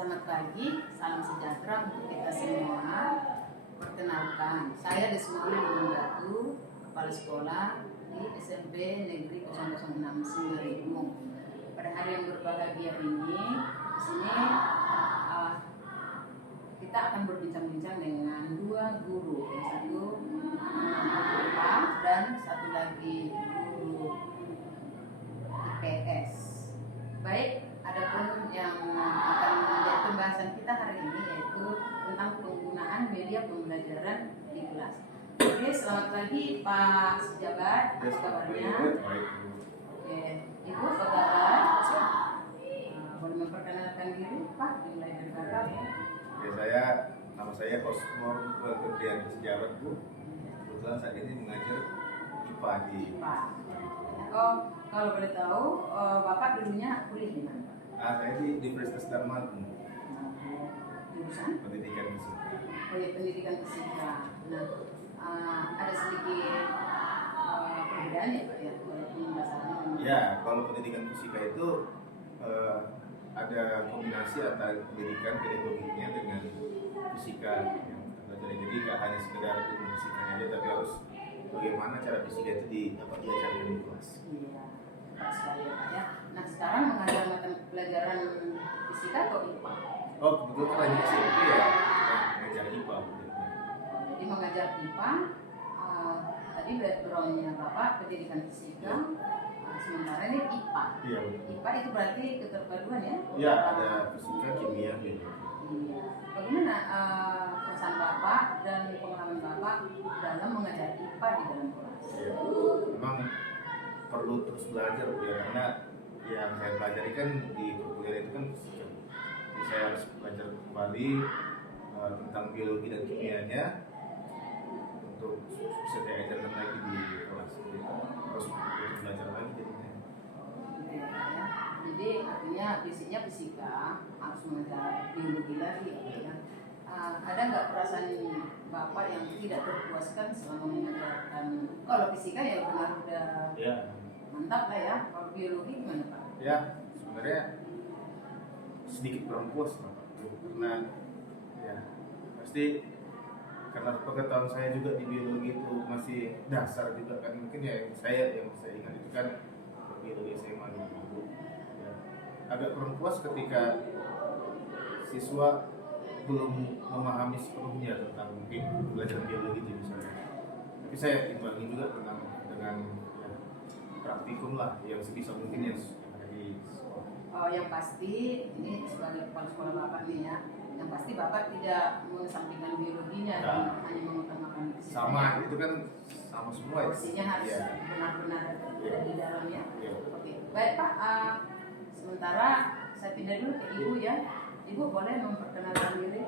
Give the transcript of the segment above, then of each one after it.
Selamat pagi, salam sejahtera untuk kita semua. Perkenalkan, saya Desmond Batu, Kepala Sekolah di SMP Negeri 006 Singariung. Pada hari yang berbahagia ini, di sini kita akan berbincang-bincang dengan dua guru, satu IPA dan satu lagi guru IPS. Baik, adapun yang akan menjadi pembahasan kita hari ini yaitu tentang penggunaan media pembelajaran di kelas. Oke, selamat pagi Pak Sejabat, apa kabarnya? Oke, Ibu apa kabar? Boleh memperkenalkan diri Pak, dimulai dari kakak ya? Ya, nama saya Osmor Ferdian Sejabat, Bu. Kebetulan saat ini mengajar IPA di IPA. Oh, kalau boleh tahu, Bapak dulunya kuliah di mana? saya di Universitas Dharma, Jurusan? pendidikan fisika. Oh ya, pendidikan fisika. Nah, ada sedikit perbedaan ya Pak ya, walaupun bahasanya. Ya, kalau pendidikan fisika itu ada kombinasi antara pendidikan pedagoginya dengan fisika yang belajar. Jadi nggak hanya sekedar ilmu fisikanya aja, tapi harus bagaimana cara fisika itu dapat diajarkan di kelas. Iya, tepat sekali ya Pak ya. Nah, sekarang mengajar mata pelajaran fisika atau IPA? Oh, kebetulan lagi SMP ya, mengajar IPA. Jadi mengajar IPA, tadi backgroundnya Bapak pendidikan fisika, sementara ini IPA. Iya. IPA itu berarti keterpaduan ya? Iya, ada fisika, kimia, biologi. Iya. Bagaimana pesan Bapak dan pengalaman Bapak dalam mengajar IPA di dalam kelas? Ya, memang perlu terus belajar ya, karena yang saya pelajari kan di perkuliahan itu kan fisika. Jadi saya harus belajar kembali tentang biologi dan kimianya untuk bisa saya ajarkan lagi di kelas. Jadi harus belajar lagi jadinya. Jadi artinya basicnya fisika, harus mengajar biologi lagi ya. Ada nggak perasaan Bapak yang tidak terpuaskan selama mengajarkan? Kalau fisika ya benar udah Ya. mantap lah ya. Kalau biologi gimana Pak? Ya, sebenarnya sedikit kurang puas Pak. Karena ya pasti karena pengetahuan saya juga di biologi itu masih dasar juga kan, mungkin ya yang saya ingat itu kan biologi SMA dulu ya, agak kurang puas ketika siswa belum memahami sepenuhnya tentang mungkin belajar biologi itu misalnya. Tapi saya imbangi juga dengan ya, praktikum lah yang sebisa mungkin yang ada di sekolah. Oh, yang pasti ini sebagai kepala sekolah Bapak nih ya, yang pasti Bapak tidak mengesampingkan biologinya dan hanya mengutamakan fisika. Sama, itu kan sama semua ya. Porsinya harus Ya. benar-benar ada di dalamnya. Ya. Oke, baik Pak. Sementara saya pindah dulu ke Ibu ya. Ibu boleh memperkenalkan diri?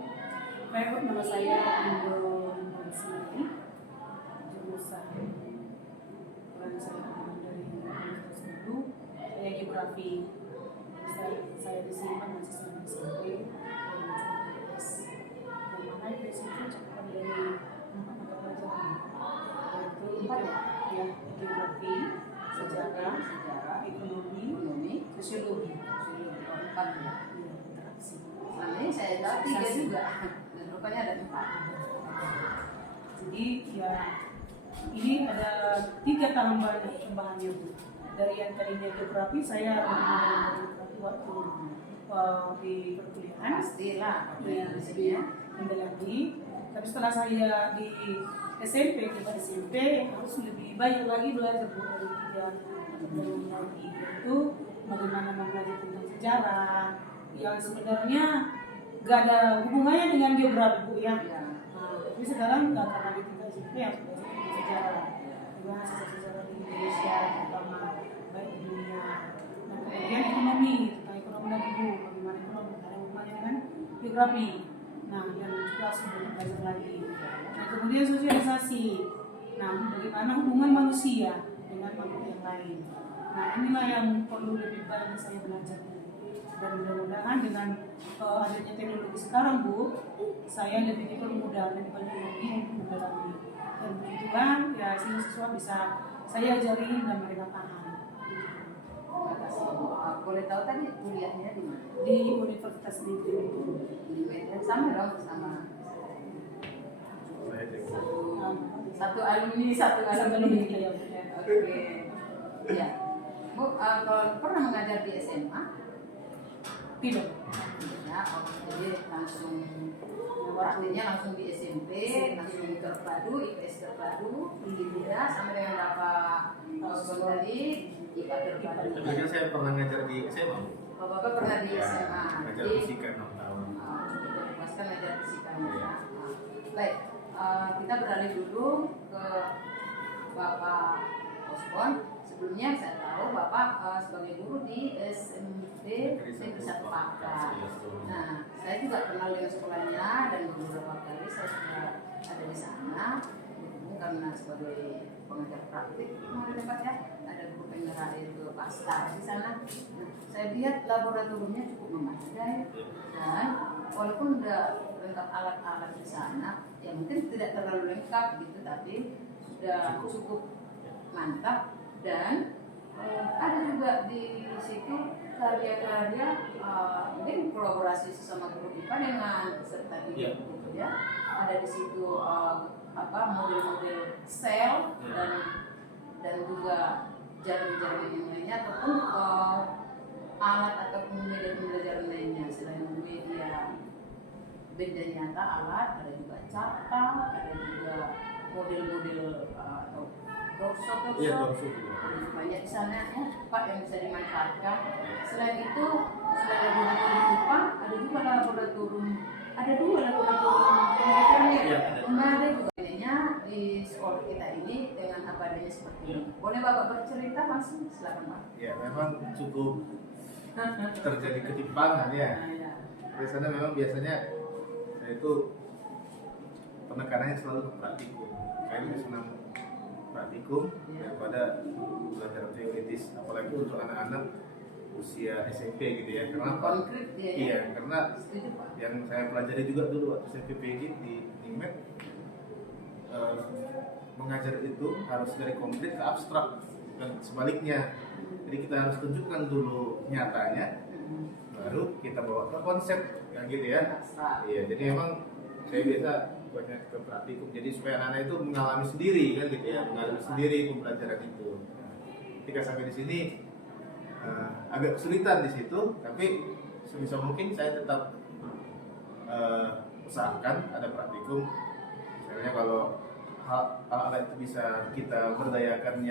Baik, nama saya Indo Hansini, jurusan saya dari Universitas dulu, saya geografi. Saya di sini mahasiswa di SMP dan yang mana di situ cakupan dari 4 mata pelajaran, yaitu 4 ya, geografi, sejarah, ekonomi, sosiologi. 4 ya. Interaksi. Selama ini saya tahu 3 juga, dan rupanya ada 4. Jadi ya ini ada 3 tambahannya Bu. Dari yang tadinya geografi saya geografi waktu di perkuliahan. Pastilah, Ya, di sini jadi ya. pindah lagi. Tapi setelah saya di SMP, kita SMP harus lebih banyak lagi belajar Bu, dari 3 pelajaran lagi, yaitu bagaimana belajar tentang sejarah yang sebenarnya gak ada hubungannya dengan geografi Bu ya. Ya. Tapi sekarang karena di tingkat SMP yang sudah sejarah, bagaimana sejarah di Indonesia, terutama baik di dunia. Nah, kemudian ekonomi, tentang ekonomi lagi Bu, bagaimana ekonomi ada hubungannya dengan geografi. Nah, dan juga sudah belajar lagi. Nah, kemudian sosialisasi. Nah, bagaimana hubungan manusia dengan makhluk yang lain. Nah, inilah yang perlu lebih banyak saya belajar. Dan mudah-mudahan dengan adanya teknologi sekarang Bu, saya lebih dipermudah dan banyak lagi untuk mendalami. Dan begitu kan, ya siswa bisa saya ajarin dan mereka paham. Makasih. Boleh tahu tadi kuliahnya di mana? Di Universitas Negeri Di media sama dong sama Saya juga. satu alumni satu Satu alumni. alumni, ya. Oke. Ya. Bu, kalau pernah mengajar di SMA? Tidak. Ya, jadi langsung praktiknya langsung di SMP, langsung terpadu, IPS terpadu, gitu ya, sama dengan Bapak tadi IPA terpadu. Tapi kan saya pernah ngajar di SMA. Bapak pernah di Ya, SMA, ngajar jadi fisika 6 tahun. cukup memuaskan ngajar fisika. Iya. Baik, kita beralih dulu ke Bapak Osbon. Sebelumnya saya tahu Bapak sebagai guru di SMP Negeri 1 Pakar. Nah, saya juga kenal dengan sekolahnya dan beberapa kali saya sudah ada di sana. Karena sebagai pengajar praktik kemarin dapat ya, ada guru penggerak itu Pak Star di sana. Nah, saya lihat laboratoriumnya cukup memadai dan walaupun udah lengkap alat-alat di sana, ya mungkin tidak terlalu lengkap gitu, tapi sudah cukup mantap dan ada juga di situ karya-karya mungkin kolaborasi sesama guru IPA dengan peserta didik gitu ya. Ada di situ model-model sel dan juga jarum-jarum yang lainnya ataupun alat ataupun media pembelajaran lainnya selain media benda nyata alat, ada juga carta, ada juga model-model atau dorso Iya, dorso. banyak di sana ya Pak yang bisa dimanfaatkan. Selain itu selain laboratorium IPA ada juga laboratorium, ada 2 laboratorium pendidikannya. Iya, ada. Ada juga adanya di sekolah kita ini dengan apa adanya seperti ini. Boleh Bapak bercerita langsung, silakan Pak. Ya, memang cukup terjadi ketimpangan ya. Nah, ya. Di sana memang biasanya saya itu penekanannya selalu ke praktikum. Saya lebih senang praktikum daripada belajar teoritis, apalagi untuk anak-anak usia SMP gitu ya. Karena Konkret dia ya. iya, karena Setuju Pak. yang saya pelajari juga dulu waktu saya PPG di NIMED, mengajar itu harus dari konkret ke abstrak dan sebaliknya. Jadi kita harus tunjukkan dulu nyatanya, baru kita bawa ke konsep, kayak gitu ya. Abstrak. Iya, jadi memang saya biasa banyak ke praktikum, jadi supaya anak-anak itu mengalami sendiri kan gitu ya, mengalami sendiri pembelajaran itu. Nah, ketika sampai di sini agak kesulitan di situ, tapi sebisa mungkin saya tetap usahakan ada praktikum. Misalnya kalau hal itu bisa kita berdayakan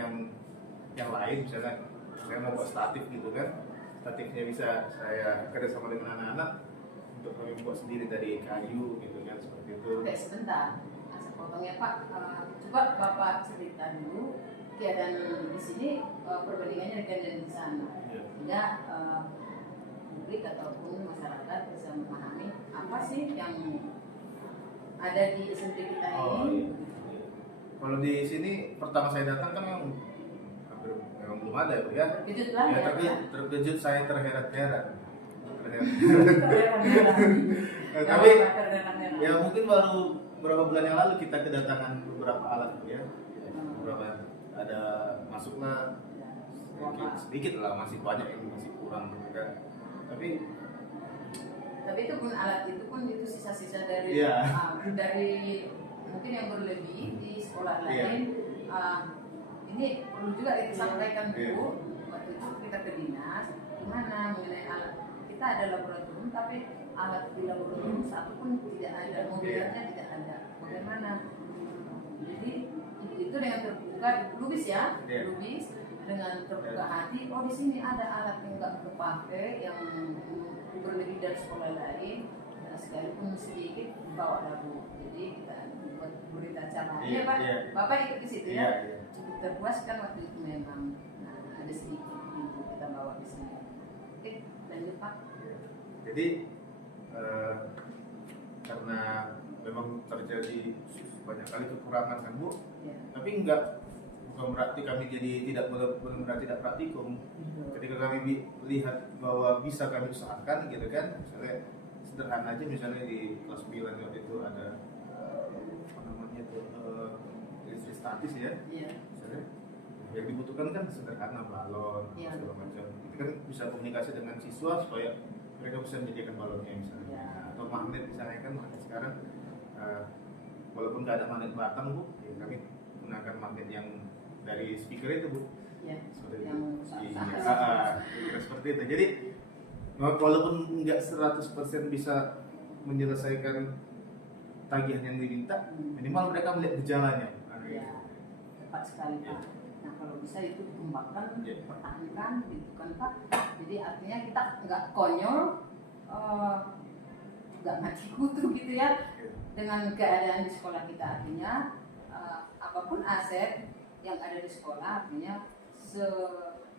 yang lain, misalnya saya mau buat statif gitu kan, statifnya bisa saya kerjasama dengan anak-anak untuk kami buat sendiri dari kayu gitu kan, seperti itu. Oke, sebentar. Saya potong ya Pak. Coba Bapak cerita dulu keadaan di sini perbandingannya dengan yang di sana. Iya. Sehingga publik ataupun masyarakat bisa memahami apa sih yang ada di SMP kita ini. Oh, iya. Kalau di sini pertama saya datang kan memang belum ada ya. Terkejut lah ya. Terkejut, saya terheran-heran. Tapi Tapi ya mungkin baru beberapa bulan yang lalu kita kedatangan beberapa alat ya. Beberapa ada masuklah sedikit lah, masih banyak yang masih kurang gitu kan. Tapi itu pun alat itu pun itu sisa-sisa dari Iya. Dari mungkin yang berlebih di sekolah lain. Ini perlu juga kita sampaikan dulu. Waktu itu kita ke dinas, gimana mengenai alat. Kita ada laboratorium, tapi alat di laboratorium satu pun tidak ada, mobilnya tidak ada. Bagaimana? Jadi itu dengan terbuka, lubis ya, lubis dengan terbuka hati. Oh di sini ada alat yang nggak terpakai, yang berlebih dari sekolah lain, sekalipun sedikit bawa lagu. Jadi kita buat berita acara. Iya Pak, Bapak ikut di situ ya. Cukup terpuaskan waktu itu memang. Nah, ada sedikit itu kita bawa di sini. Oke, lanjut Pak. Jadi karena memang terjadi banyak kali kekurangan kan Bu, tapi bukan berarti kami jadi benar-benar tidak praktikum. Ketika kami lihat bahwa bisa kami usahakan gitu kan, misalnya sederhana aja, misalnya di kelas 9 waktu itu ada apa namanya itu statis ya, misalnya yang dibutuhkan kan sederhana, balon Iya. segala macam. Itu kan bisa komunikasi dengan siswa supaya mereka bisa menyediakan balonnya misalnya, Iya. atau magnet misalnya kan magnet sekarang walaupun nggak ada magnet batang Bu, ya kami gunakan magnet yang dari speaker itu Bu. Ya, Seperti yang itu. Iya, sah-sah. kira-kira seperti itu. Jadi walaupun nggak 100% bisa menyelesaikan tagihan yang diminta, minimal mereka melihat gejalanya. Ya, tepat sekali Pak. Nah kalau bisa itu dikembangkan, Iya. pertahankan, gitu kan Pak. Jadi artinya kita nggak konyol, nggak mati kutu gitu ya dengan keadaan di sekolah kita. Artinya apapun aset yang ada di sekolah, artinya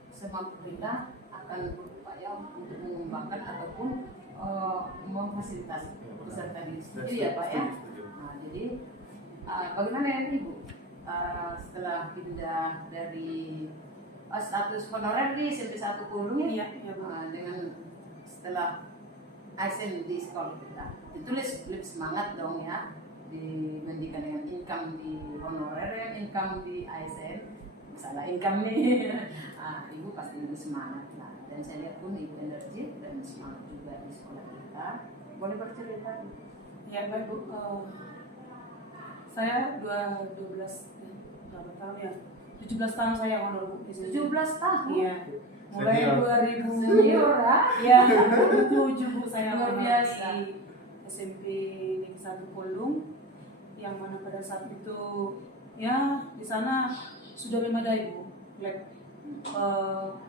semampu kita akan berupaya untuk mengembangkan ataupun memfasilitasi peserta didik. Setuju ya Pak ya? Nah, jadi bagaimana ya Ibu setelah pindah dari status honorer di SMP 1 Pulung Iya, iya, Bu. dengan setelah ASN di sekolah kita ditulis lebih semangat dong ya dibandingkan dengan income di honorer yang income di ASN. Masalah income nih Ibu pasti lebih semangat lah, dan saya lihat pun Ibu energi dan semangat juga di sekolah kita. Boleh bercerita? Ya baik Bu, saya 12 berapa tahun ya? 17 tahun saya honor Bu di sini. 17 tahun? Iya. Mulai Senior. 2000 Senior ya? Iya, 2007 Bu saya Luar honor biasa. di SMP Negeri 1 Polung, yang mana pada saat itu ya di sana sudah memadai Bu,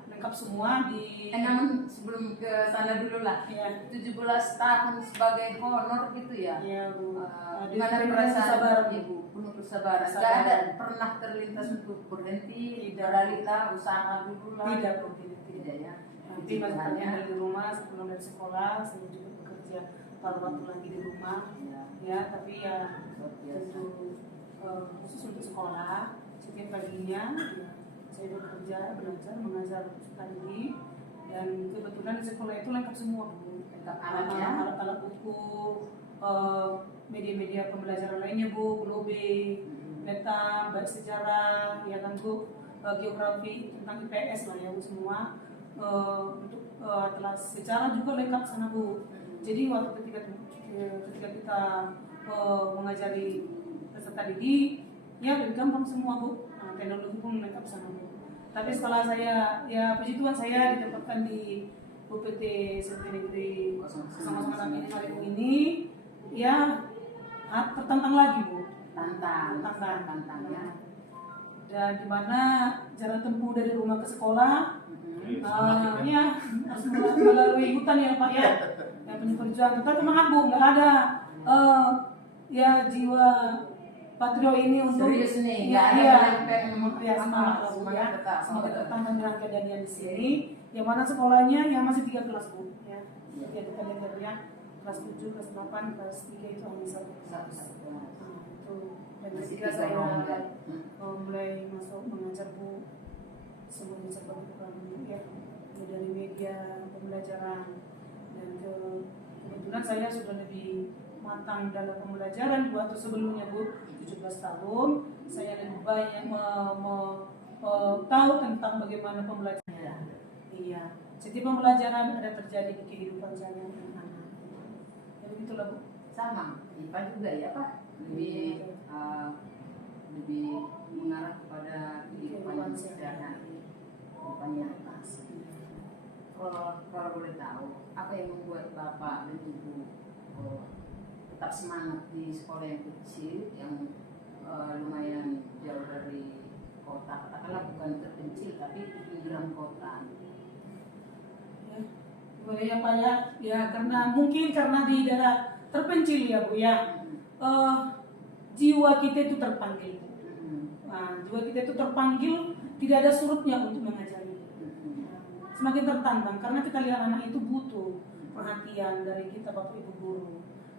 lengkap semua di. Namun sebelum ke sana dulu lah, Ya, 17 tahun sebagai honor gitu ya? ya Bu. Gimana Penuh perasaan kesabaran, Bu. Ibu? Penuh kesabaran. Kesabaran. Gak ada pernah terlintas untuk berhenti, Tidak. beralih lah, usaha dulu lah. Tidak Bu, tidak. Tidak ya. Nanti makanya dari rumah sebelum dari sekolah saya juga bekerja paruh waktu lagi di rumah Ya, ya, tapi ya luar biasa. tentu khusus untuk sekolah setiap paginya ya, saya bekerja belajar mengajar tadi, dan kebetulan di sekolah itu lengkap semua Bu, Lengkap alatnya. alat-alat buku, media-media pembelajaran lainnya Bu, Globe, peta, baik sejarah ya kan Bu, geografi tentang IPS lah ya Bu semua. Untuk telah secara juga lengkap sana Bu. Jadi waktu ketika kita mengajari peserta didik ya lebih gampang semua Bu. Nah, teknologi pun lengkap sana Bu. Tapi setelah saya ya puji Tuhan saya ditempatkan di UPT SMP Negeri 008 Marigung ini ya tertantang lagi Bu. Tantang Tantang. ya. Dan dimana jarak tempuh dari rumah ke sekolah ya harus melalui hutan ya Pak ya, yang punya perjuangan. Tapi semangat Bu, nggak ada ya jiwa patrio ini untuk Serius nih, ya, nggak ada iya. kelempeng Ya semangat lah Bu ya, semangat tetap. semangat bertahan dengan kejadian di sini. Yang mana sekolahnya yang masih 3 kelas Bu ya, ya kita lihat ya, kelas 7, kelas 8, kelas 3 itu hanya satu kelas. Nah, itu dan ketika saya mulai masuk mengajar Bu, semuanya serba berkembang ya, dari media pembelajaran, dan kebetulan saya sudah lebih matang dalam pembelajaran di waktu sebelumnya Bu, 17 tahun saya lebih banyak tahu tentang bagaimana pembelajaran. Iya, setiap pembelajaran ada terjadi di kehidupan saya dan anak. Ya begitulah Bu. Sama, IPA juga ya Pak, lebih mengarah kepada kehidupan yang sederhana, kehidupan yang atas. Kalau boleh tahu, apa yang membuat Bapak dan Ibu tetap semangat di sekolah yang kecil, yang lumayan jauh dari kota, katakanlah bukan terpencil tapi di pinggiran kota. Ya, boleh ya Pak ya, ya karena mungkin karena di daerah terpencil ya Bu ya, jiwa kita itu terpanggil Bu. Nah, jiwa kita itu terpanggil, tidak ada surutnya untuk mengajari. Semakin tertantang karena kita lihat anak itu butuh perhatian dari kita Bapak Ibu guru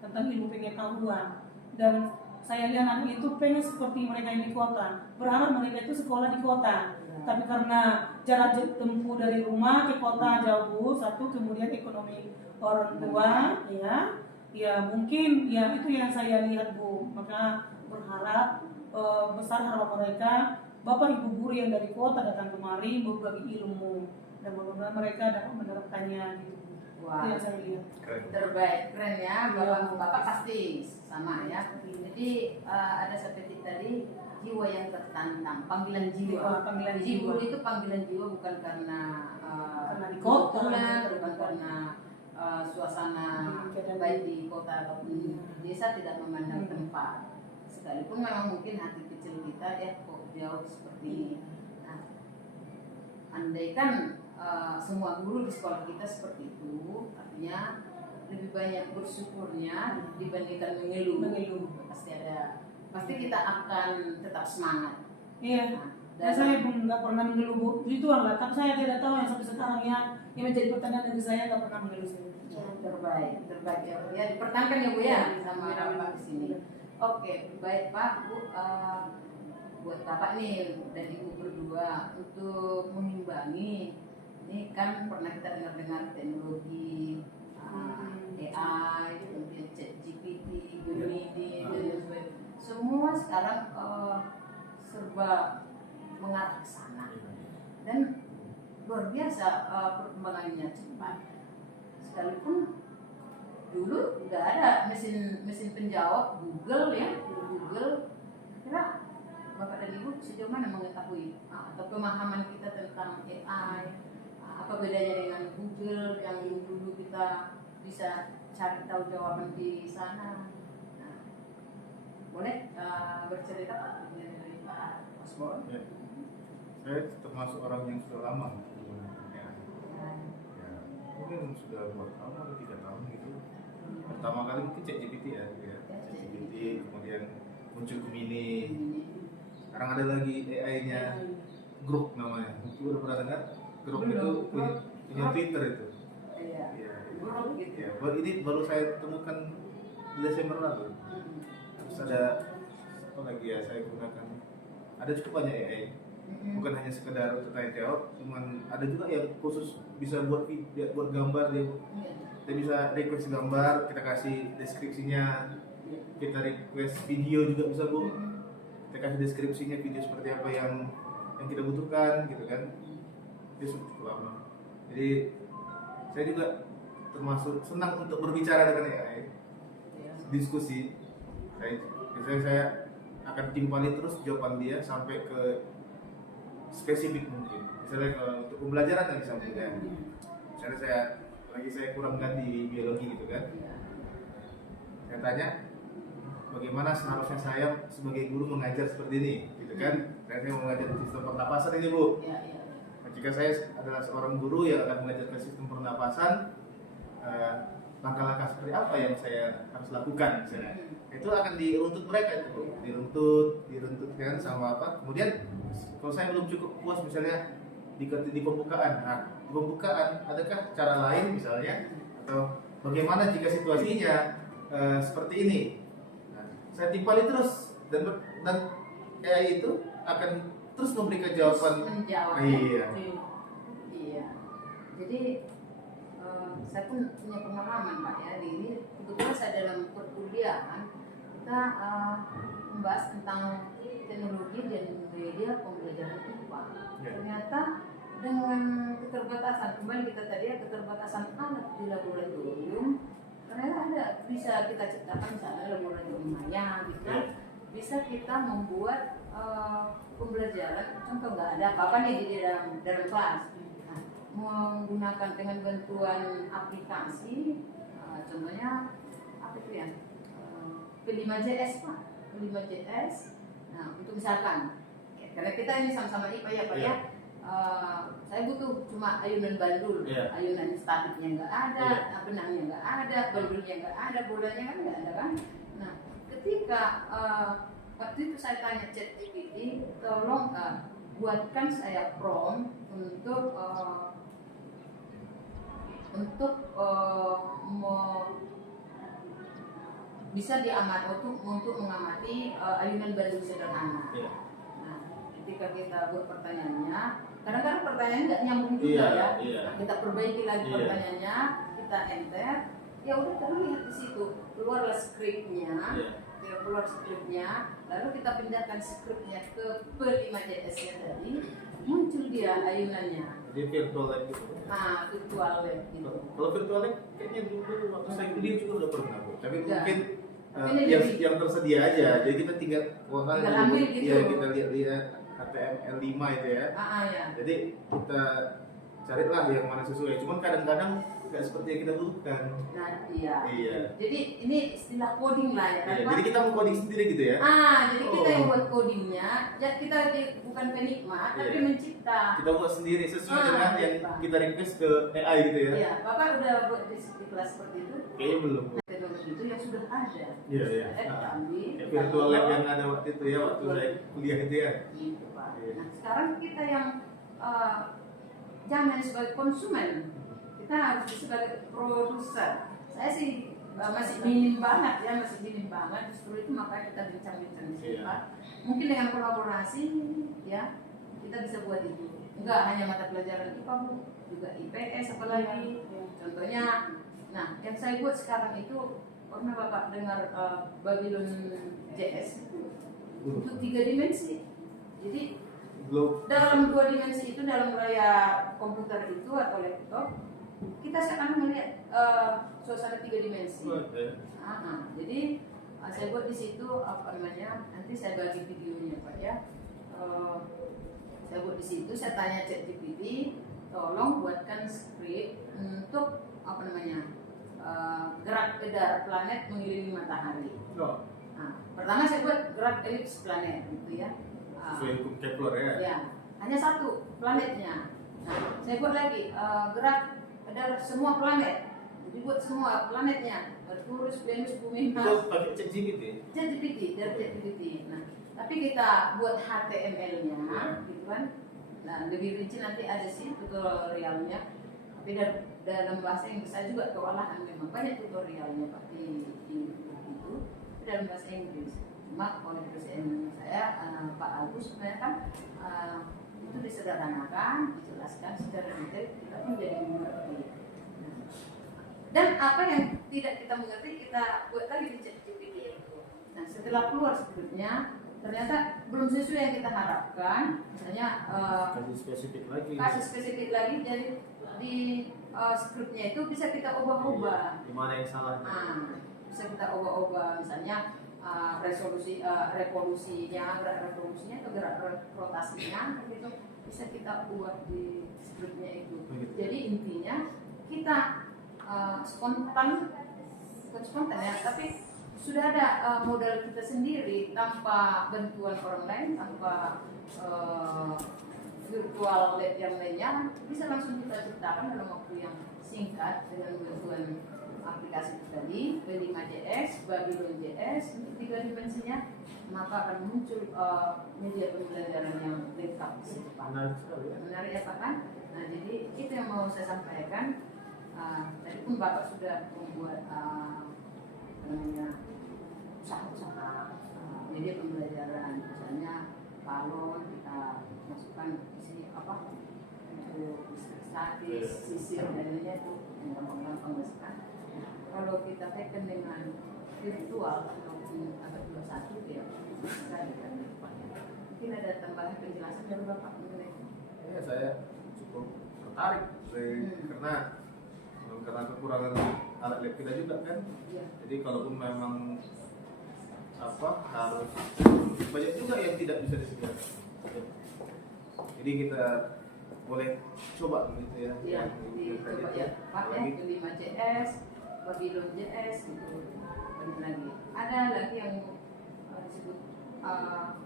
tentang ilmu pengetahuan, dan saya lihat anak itu pengen seperti mereka yang di kota, berharap mereka itu sekolah di kota. Tapi karena jarak tempuh dari rumah ke kota jauh, satu kemudian ekonomi orang tua, ya mungkin ya itu yang saya lihat Bu. Maka berharap besar harapan mereka bapak ibu guru yang dari kota datang kemari berbagi ilmu dan mudah-mudahan mereka dapat menerapkannya gitu. Wah, Itu yang saya lihat. terbaik, keren ya. Bapak pasti sama ya. Jadi ada seperti tadi jiwa yang tertantang, panggilan jiwa. Panggilan Jadi jiwa. guru itu panggilan jiwa bukan karena Karena di kota, kebetulan, bukan karena suasana Keadaan baik di kota ataupun di desa, tidak memandang Hmm. tempat. Sekalipun memang mungkin hati kecil kita kok jauh seperti ini. Nah, andaikan semua guru di sekolah kita seperti itu, artinya lebih banyak bersyukurnya dibandingkan mengeluh. Pasti kita akan tetap semangat. Iya. Nah, Dan saya pun nggak pernah mengeluh Bu. Itu lah, tapi saya tidak tahu yang sampai sekarang yang menjadi pertanyaan dari saya nggak pernah mengeluh saya. terbaik ya Bu ya, dipertahankan ya Bu ya sama Bapak di sini. Oke, baik Pak, Bu, buat Bapak nih dan Ibu berdua untuk mengimbangi, ini kan pernah kita dengar teknologi AI, kemudian ChatGPT, Gemini, dan sebagainya. Semua sekarang serba mengarah ke sana dan luar biasa perkembangannya cepat. Sekalipun dulu nggak ada mesin penjawab Google ya, Google. Kira Bapak dan Ibu sejauh mana mengetahui atau pemahaman kita tentang AI, apa bedanya dengan Google yang dulu kita bisa cari tahu jawaban di sana. Nah, boleh bercerita Pak dari Pak Osborn? Ya. Saya termasuk orang yang sudah lama menggunakan AI. Ya, mungkin sudah 2 tahun atau 3 tahun gitu. Pertama kali mungkin ChatGPT ya, ChatGPT, kemudian muncul Gemini. Sekarang ada lagi AI-nya, Grok namanya. Itu udah pernah dengar? Grok itu punya Twitter itu. Iya. Iya. Grok gitu. Ya, ini baru saya temukan Desember lalu. Terus ada apa lagi ya saya gunakan? Ada cukup banyak AI. Bukan hanya sekedar untuk tanya jawab, cuman ada juga yang khusus bisa buat gambar dia bisa request gambar, kita kasih deskripsinya, kita request video juga bisa Bu, kita kasih deskripsinya video seperti apa yang kita butuhkan gitu kan. Itu cukup lama. Jadi saya juga termasuk senang untuk berbicara dengan AI, diskusi. Biasanya saya akan timpali terus jawaban dia sampai ke spesifik mungkin. Misalnya kalau untuk pembelajaran yang bisa mungkin, misalnya saya kurang di biologi gitu kan. Saya tanya bagaimana seharusnya saya sebagai guru mengajar seperti ini gitu kan. Saya mau mengajar sistem pernapasan ini Bu. Jika saya adalah seorang guru yang akan mengajarkan sistem pernapasan, langkah-langkah seperti apa yang saya harus lakukan misalnya. Itu akan diruntut mereka itu, diruntutkan sama apa. Kemudian kalau saya belum cukup puas misalnya di pembukaan. Nah, di pembukaan adakah cara lain misalnya atau bagaimana jika situasinya seperti ini? Nah, saya timpali terus dan AI itu akan terus memberikan jawaban. Menjawab. Iya. Jadi saya pun punya pengalaman Pak ya, ini kebetulan saya dalam perkuliahan kita membahas tentang teknologi dan media pembelajaran IPA. Ternyata dengan keterbatasan, kembali kita tadi ya, keterbatasan alat di laboratorium, ternyata bisa kita ciptakan misalnya laboratorium maya gitu kan, bisa kita membuat pembelajaran, contoh nggak ada apa-apa nih di dalam kelas. Menggunakan dengan bantuan aplikasi, contohnya apa itu ya, P5JS Pak, P5JS. Nah untuk misalkan, karena kita ini sama-sama IPA ya Pak ya, saya butuh cuma ayunan bandul, ayunan statiknya nggak ada, benangnya nggak ada, bandulnya nggak ada, bolanya kan nggak ada kan. Nah ketika waktu itu saya tanya ChatGPT, tolong buatkan saya prompt untuk bisa diamati untuk mengamati ayunan bandul sederhana. Nah, ketika kita buat pertanyaannya, kadang-kadang pertanyaannya nggak nyambung juga ya. Nah, kita perbaiki lagi pertanyaannya, kita enter, ya udah terlihat di situ keluarlah skripnya. kita keluar skripnya, lalu kita pindahkan skripnya ke P5JS-nya tadi, muncul dia ayunannya. Jadi virtual lab gitu. Nah, virtual lab gitu. Kalau virtual lab kayaknya dulu waktu saya kuliah juga udah pernah, Bu. Tapi Udah. mungkin Tapi ini yang tersedia aja. Jadi kita tinggal Tinggal ambil gitu. Ya, kita lihat HTML5 itu ya. Ya. Jadi kita carilah yang mana sesuai. Cuman kadang-kadang nggak seperti yang kita butuhkan. Nah, iya. Iya. Jadi ini istilah coding lah ya kan, Iya, Pak? jadi kita mau coding sendiri gitu ya. Jadi kita yang Oh. buat codingnya, jadi kita bukan penikmat, tapi Iya. mencipta. Kita buat sendiri sesuai dengan yang Pak. kita request ke AI gitu ya. Iya, Bapak udah buat di kelas seperti itu? Kayaknya belum. Teknologi itu yang sudah ada. Iya, iya. Kita ambil, Kayak kita virtual lab download. yang ada waktu itu ya, waktu saya kuliah itu ya. Gitu, Pak. Iya. Nah, sekarang kita yang jangan sebagai konsumen, kita harus sebagai produser. Saya sih masih minim banget ya, masih minim banget. Justru itu makanya kita bincang-bincang di sini, Iya. Pak. Mungkin dengan kolaborasi ya kita bisa buat itu. Enggak hanya mata pelajaran IPA, Bu, juga IPS apalagi. Iya. Contohnya, nah yang saya buat sekarang itu pernah Bapak dengar Babylon JS untuk 3 dimensi. Jadi Belum. dalam 2 dimensi itu, dalam layar komputer itu atau laptop, kita sekarang melihat suasana 3 dimensi. Oke. Jadi saya buat di situ apa namanya, nanti saya bagi videonya Pak ya. Saya buat di situ, saya tanya ChatGPT, tolong buatkan skrip untuk apa namanya gerak edar planet mengelilingi matahari. Oh, Pertama saya buat gerak elips planet gitu ya. sesuai hukum Kepler ya. Ya, hanya satu planetnya. Nah, saya buat lagi gerak ada semua planet. Jadi buat semua planetnya, Merkurius, Venus, Bumi, Itu Mars, pakai ChatGPT. ChatGPT, dari ChatGPT. Nah, tapi kita buat HTML-nya, Ya. gitu kan. Nah, lebih rinci nanti ada sih tutorialnya. Tapi dalam bahasa Inggris saya juga kewalahan, memang banyak tutorialnya Pak di itu dalam bahasa Inggris. Cuma oleh dosen saya Pak Agus sebenarnya kan itu disederhanakan, dijelaskan secara detail, kita pun jadi mengerti. Dan apa yang tidak kita mengerti kita buat lagi di ChatGPT itu. Nah setelah keluar skripnya ternyata belum sesuai yang kita harapkan, misalnya Kasih spesifik lagi. kasih spesifik lagi, jadi di skripnya itu bisa kita ubah-ubah. Di mana yang salahnya? Bisa kita ubah-ubah, misalnya revolusinya, gerak revolusinya atau gerak rotasinya gitu, bisa kita ubah di skripnya itu. Begitu. Jadi intinya kita spontan, bukan spontan ya, tapi sudah ada modal kita sendiri tanpa bantuan orang lain, tanpa virtual lab yang lainnya, bisa langsung kita ciptakan dalam waktu yang singkat dengan bantuan aplikasi itu tadi, P5JS, Babylon JS untuk 3 dimensinya, maka akan muncul media pembelajaran yang lengkap di situ, Pak. Menarik sekali ya. Menarik ya Pak kan? Nah jadi itu yang mau saya sampaikan. Tadi pun Bapak sudah membuat usaha-usaha media pembelajaran, misalnya balon kita masukkan isi apa untuk statis, sisir dan lainnya itu yang gampang-gampang masukkan. Kalau kita kaitkan dengan virtual ataupun abad 21 ya bisa ada mungkin ada tambahan penjelasan dari Bapak mengenai Ya, saya cukup tertarik karena kekurangan alat lab kita juga kan. ya. Jadi kalaupun memang harus banyak juga yang tidak bisa disediakan. Jadi kita boleh coba gitu ya. Ya, dicoba ya Pak ya, P5JS, Babylon JS gitu. Banyak lagi. Ada lagi yang disebut AR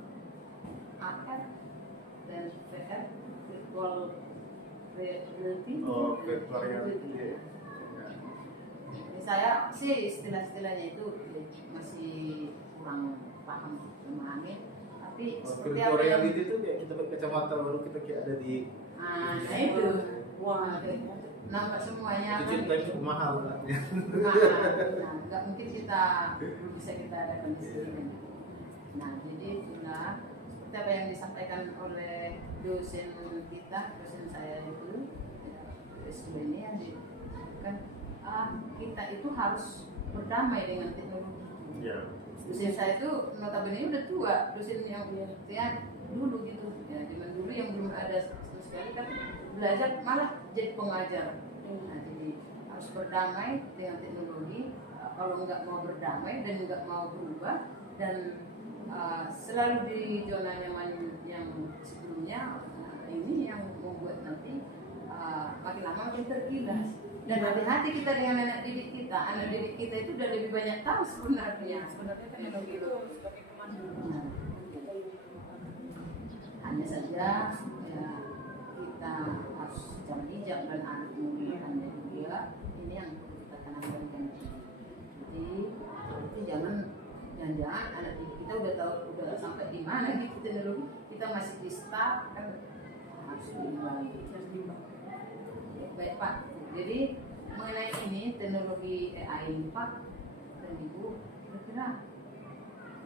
dan VR, virtual reality. Oh, virtual reality. Ya. Ini saya sih istilah-istilahnya itu masih kurang paham, memahami. Tapi seperti Virtual apa yang reality itu kayak kita pakai kacamata baru kita kayak ada di nah itu Wah, nampak semuanya itu ceritanya cukup mahal kan. nggak mungkin kita belum bisa kita adakan di sini kan. Nah jadi setelah seperti apa yang disampaikan oleh dosen kita, dosen saya itu S2 ini yang kan kita itu harus berdamai dengan teknologi. Ya. Dosen saya itu notabene udah tua, dosen yang saya dulu gitu ya, zaman dulu yang belum ada sama sekali kan belajar malah jadi pengajar. Nah, jadi harus berdamai dengan teknologi. Kalau nggak mau berdamai dan nggak mau berubah dan selalu di zona nyaman yang sebelumnya, ini yang membuat nanti makin lama makin tergilas. Dan hati-hati kita dengan anak didik kita itu udah lebih banyak tahu sebenarnya. Sebenarnya teknologi itu sebagai pemandu. Hanya saja ya, kita harus jangan bijak dan anak menggunakannya juga. Ini yang perlu kita tanamkan. Jadi itu jangan anak didik kita udah sampai di mana gitu teknologi, kita masih di start kan, harus diimbangi. Baik Pak, jadi mengenai ini teknologi AI ini Pak dan Ibu, kira-kira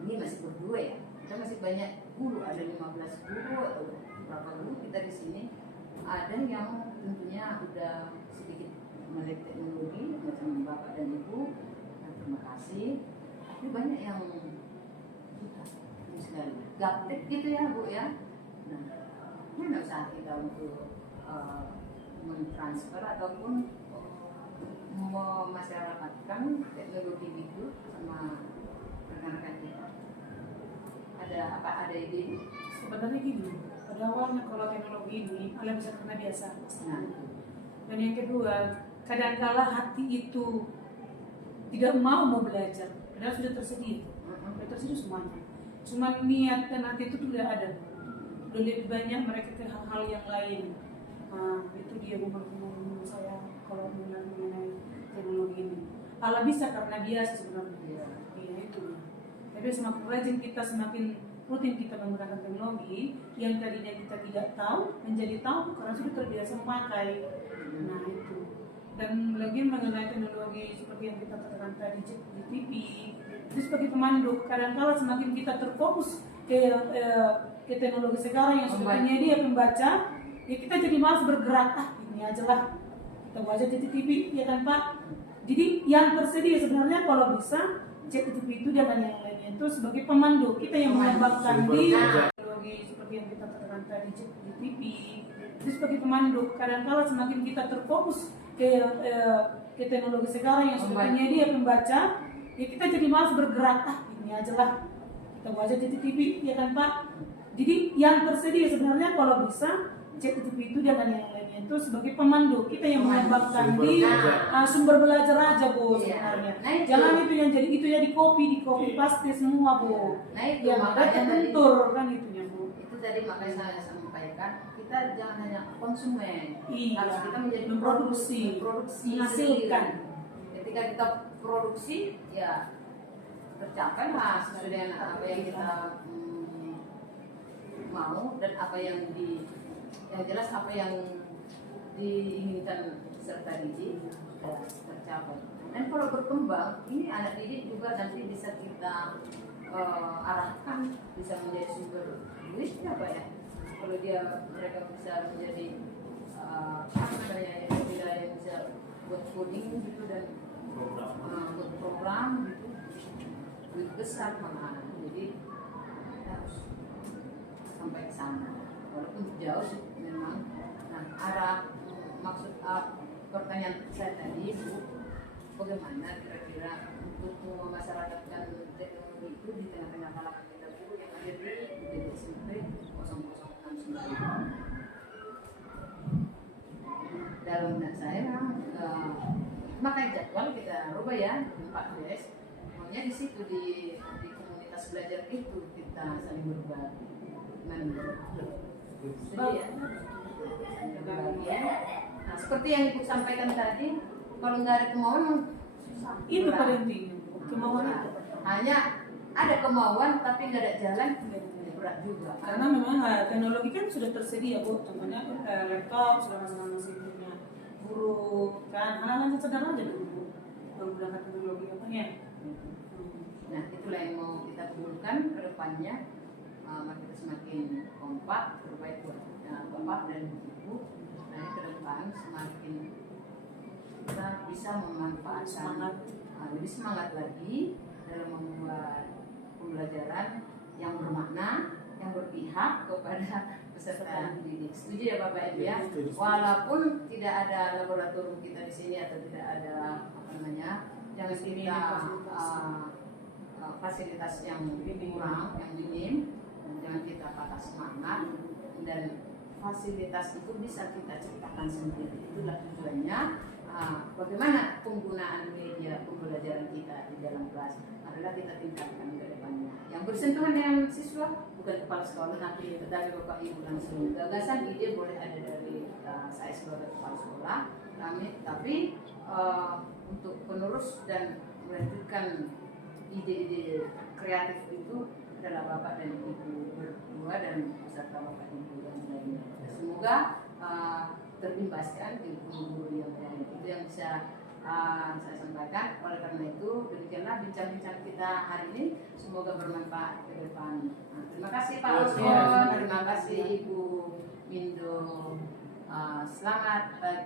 ini masih berdua ya, kita masih banyak guru, ada 15 guru atau berapa guru kita di sini, ada yang tentunya udah sedikit melek teknologi macam Bapak dan Ibu, nah, terima kasih. Tapi banyak yang sekali gaptek gitu ya Bu ya. Nah, mana usaha kita untuk mentransfer ataupun memasyarakatkan teknologi itu sama rekan-rekan kita. Ada ide? Sebenarnya gini, pada awalnya kalau teknologi ini ala bisa karena biasa. Nah, dan yang kedua, kadang-kala hati itu tidak mau belajar, padahal sudah tersedia, sudah tersedia semuanya. Cuma niat dan hati itu tidak ada. Udah lebih banyak mereka ke hal-hal yang lain. Nah, itu dia menurut saya kalau mengenai teknologi ini. Ala bisa karena biasa sebenarnya. Iya itu. Tapi semakin rajin kita, semakin rutin kita menggunakan teknologi yang tadinya kita tidak tahu menjadi tahu karena sudah terbiasa memakai. Nah itu. Dan lagi mengenai teknologi seperti yang kita katakan tadi di TV, itu sebagai pemandu kadang-kala semakin kita terfokus ke teknologi sekarang yang sudah penyedia pembaca, ya kita jadi malas bergerak, ini aja lah kita baca di TV ya kan Pak. Jadi yang tersedia sebenarnya kalau bisa CCTV itu jangan yang lainnya, itu sebagai pemandu kita yang mengembangkan di teknologi seperti yang kita katakan tadi di TV, itu sebagai pemandu kadang-kala semakin kita terfokus ke teknologi sekarang yang sudah penyedia pembaca, ya kita jadi malas bergerak, ini aja lah kita baca di TV ya kan Pak. Jadi yang tersedia sebenarnya kalau bisa CCTV itu jangan yang lainnya, itu sebagai pemandu kita yang mengembangkan di sumber belajar aja Bu sebenarnya. Nah, jangan itu yang jadi itu ya di copy paste semua Bu. Nah itu Ya makanya bentur kan itunya Bu. Itu tadi makanya saya sampaikan, kita jangan hanya konsumen, Iya. harus kita menjadi memproduksi, menghasilkan. Ketika kita produksi, ya tercapai lah sesuai dengan apa yang kita mau dan apa yang jelas apa yang diinginkan peserta didik sudah tercapai. Dan kalau berkembang, ini anak didik juga nanti bisa kita arahkan, bisa menjadi sumber duitnya Pak ya. Kalau mereka bisa menjadi apa namanya yang bisa buat coding gitu dan buat program gitu, duit besar malah. Jadi kita harus sampai ke sana. Walaupun jauh sih memang. Nah, arah maksud pertanyaan saya tadi Bu, bagaimana kira-kira untuk memasyarakatkan teknologi itu di tengah-tengah kalangan kita guru yang ada di SMP 0069. Dalam benak saya memang makanya jadwal kita rubah ya 4 maunya di situ di komunitas belajar itu kita saling berbagi. Jadi ya, nah, seperti yang Ibu sampaikan tadi, kalau nggak ada kemauan susah. Itu paling penting, kemauan itu. Hanya ada kemauan tapi nggak ada jalan, berat juga. Karena memang teknologi kan sudah tersedia Bu, contohnya laptop sudah masing-masing punya guru kan, hal-hal yang sederhana aja dulu menggunakan teknologi apa ya. Nah itulah yang mau kita kumpulkan ke depannya. Kita semakin kompak, terbaik buat Bapak dan Ibu. Nah ke depan semakin kita bisa memanfaatkan lebih semangat lagi dalam membuat pembelajaran yang bermakna, yang berpihak kepada peserta didik. Setuju ya Bapak Ibu ya? Setuju. Walaupun tidak ada laboratorium kita di sini atau tidak ada apa namanya, jangan kita fasilitas yang kurang, yang minim, jangan kita patah semangat, dan fasilitas itu bisa kita ciptakan sendiri. Itulah tujuannya. Bagaimana penggunaan media pembelajaran kita di dalam kelas adalah kita tingkatkan ke depannya. Yang bersentuhan dengan siswa bukan kepala sekolah, nanti dari Bapak Ibu langsung. Gagasan ide boleh ada dari saya sebagai kepala sekolah, tapi untuk penerus dan melanjutkan ide-ide kreatif itu adalah Bapak dan Ibu berdua dan beserta Bapak Ibu yang lainnya. Semoga terimbaskan ilmu guru yang lain. Itu yang bisa saya sampaikan. Oleh karena itu demikianlah bincang-bincang kita hari ini, semoga bermanfaat ke depan. Terima kasih Pak Oswald, terima kasih Ibu Mindo. Selamat pagi.